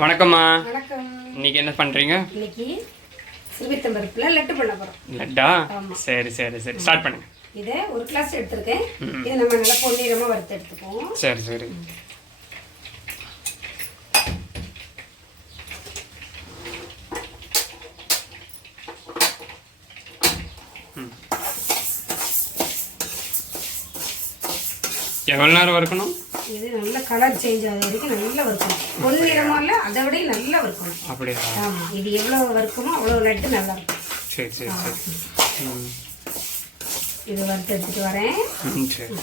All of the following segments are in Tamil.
வணக்கம்மா. வணக்கம். இன்னைக்கு என்ன பண்றீங்க? இன்னைக்கு சிறுவித்தம்பருப்புல லட்டு பண்ண போறோம். லட்டா? சரி சரி சரி, ஸ்டார்ட் பண்ணுங்க. இதை ஒரு கிளாஸ் எடுத்துருக்கேன். இதை நம்ம நல்லா பொன்னிறமா வறுத்து எடுத்துக்குவோம். சரி சரி. எவ்வளோ நேரம் வறுக்கணும்? இது நல்ல கலர் சேஞ்ச் ஆகிற வரைக்கும் நல்லா வறுக்கணும். பொன்னிறமா இல்லை, அதை விட நல்லா வறுக்கணும். அப்படியா? ஆமாம், இது எவ்வளோ வறுக்குமோ அவ்வளோ லட்டு நல்லா இருக்கும். சரி சரி சரி. இது வறுத்து எடுத்துட்டு வரேன். சரி.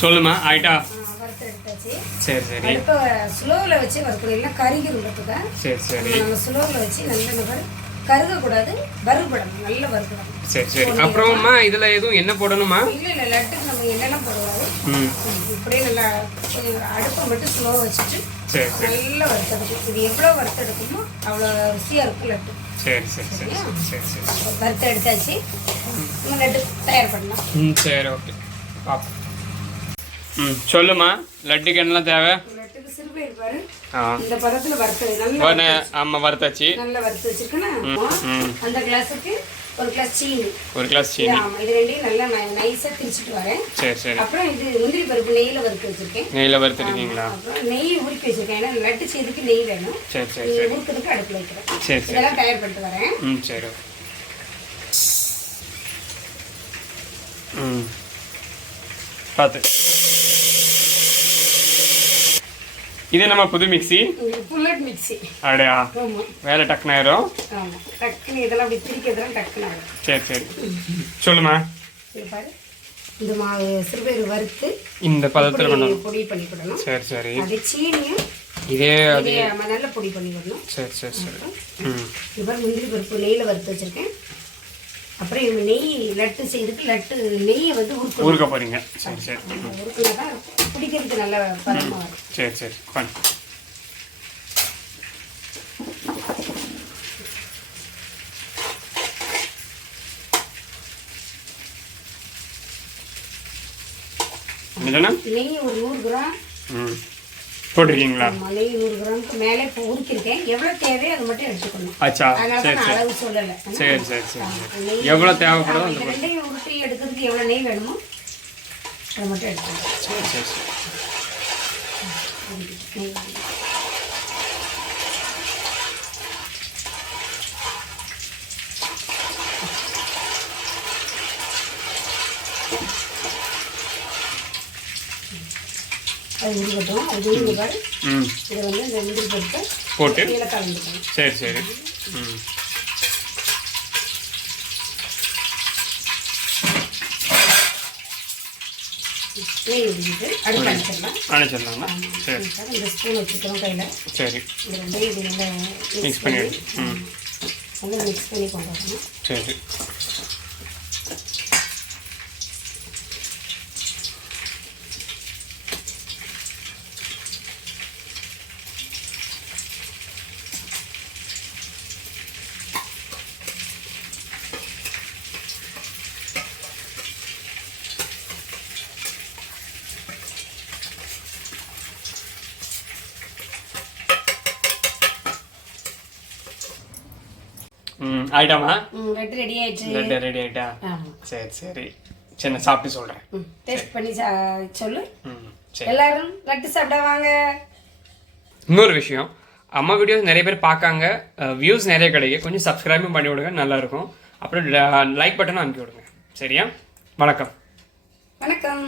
சொல்லுமா, ஆயிட்டா? வறுத்து எடுத்தாச்சு. சரி சரி. இப்போ ஸ்லோவில் வச்சு வறுக்கணும், இல்லை கருகிருக்கிறதுக்கு. சரி சரி. நம்ம ஸ்லோவில் வச்சு நல்ல நபர் கருகக்கூடாது, வறுபடணும், நல்லா வறுக்கணும். சரி சரி. அப்புறமா இதுல எதுவும் என்ன போடணுமா? இல்ல இல்ல, லட்டுக்கு நம்ம என்னெல்லாம் போடக்கூடாது. இப்படியே நல்லா அடுப்பை மட்டும் ஸ்லோ வச்சுட்டு நல்லா வறுத்தெடுக்கும். இது எவ்வளோ வறுத்தெடுக்குமோ அவ்வளோ ருசியாக இருக்கும் லட்டு. சரி சரி சரி சரி சரி. வறுத்து எடுத்தாச்சு, நம்ம லட்டு தயார் பண்ணலாம். சரி, ஓகே. சொல்லுமா, லட்டுக்கு என்னெல்லாம் தேவை? லட்டுக்கு சிறுபயிறு பாரு, இந்த பதத்தில் வறுத்து நல்லா. ஆமாம், வறுத்தாச்சு. நல்லா வறுத்து வச்சிருக்கேன்னா அந்த கிளாஸுக்கு ஒரு கிளாஸ் சீனி. ஒரு கிளாஸ் சீனி. ஆமாம், இது ரெண்டையும் நல்லா நைஸாக திரிச்சிட்டு வரேன். சரி சரி. அப்புறம் இது முந்திரி பருப்பு நெய்யில் வறுத்து வச்சிருக்கேன். நெய்யில் வறுத்துருக்கீங்களா? அப்புறம் நெய் உருக்கி வச்சிருக்கேன், ஏன்னா லட்டு செய்யறதுக்கு நெய் வேணும். சரி சரி. உருக்கிறதுக்கு அடுப்பில் வைக்கிறேன். சரி சரி. இதெல்லாம் தயார் பண்ணிட்டு வரேன். சரி. பார்த்து. இது நம்ம புது மிக்ஸி, புல்லட் மிக்ஸி. அப்படியா? வேலை டக்குன்னு ஆயிரும். ஆமாம், டக்குன்னு இதெல்லாம் அப்படி திரிக்கிறதுலாம் டக்குன்னு ஆயிரும். சரி சரி. சொல்லுமா. பாரு, இந்த மாவு சிறுபயிறு வறுத்து இந்த பதத்தில் பொடி பண்ணிக்கிடணும். சரி சரி. அது சீனியும் இதே நல்ல பொடி பண்ணி வரணும். சரி சரி சரி. இப்போ முந்திரி பருப்பு நெய்யில் வறுத்து வச்சிருக்கேன். அப்புறம் இவங்க நெய் லட்டு செய்யறதுக்கு லட்டு நெய்யை வந்து ஊறுக்க போறீங்க. சரி சரி. ஊறுக்குனா தான் பிடிக்கிறதுக்கு நல்ல பதமாக வரும். சரி சரி. பண்ணு. நெய் ஒரு 100 கிராம் போட்டிருக்கீங்களா? நெய் 100 கிராமுக்கு மேலே இப்போ உருக்கிருக்கேன். எவ்வளோ தேவையோ அதை மட்டும் எடுத்துக்கணும். அதனால தான் அளவு சொல்லலை. சரி சரி சரி. எவ்வளோ தேவைப்படுதோ அந்த ரெண்டையும் உருட்டி எடுக்கிறதுக்கு எவ்வளோ நெய் வேணுமோ அதை மட்டும் எடுத்துக்கணும். சரி சரி சரி. அது உருகட்டும். அது உருகுகள் இதை வந்து இந்த முந்திரி பருப்பு போட்டு கீழே கலந்துக்கணும். சரி சரி. நெய் ஊற்றிட்டு அடுப்பு அணைச்சிடலாம். அணைச்சிடலாங்களா? சரி. இந்த ஸ்பூன் வச்சுக்கிறோம் கையில். சரி. இது ரெண்டையும் இது நல்லா மிக்ஸ் பண்ணி நல்லா மிக்ஸ் பண்ணி கொண்டு வரணும். சரி. ஆயிட்டாமா? லட்டு ரெடி ஆயிடுச்சு. லட்டு ரெடி ஆயிட்டா? சரி சரி. சரி, நான் சாப்பிட்டு சொல்கிறேன். டேஸ்ட் பண்ணி சொல்லு. எல்லாரும் லட்டு சாப்பிட வாங்க. இன்னொரு விஷயம், அம்மா வீடியோஸ் நிறைய பேர் பார்க்காங்க, வியூஸ் நிறைய கிடைக்கும். கொஞ்சம் சப்ஸ்கிரைபும் பண்ணி விடுங்க, நல்லாயிருக்கும். அப்புறம் லைக் பட்டனும் அனுப்பி விடுங்க. சரியா? வணக்கம். வணக்கம்.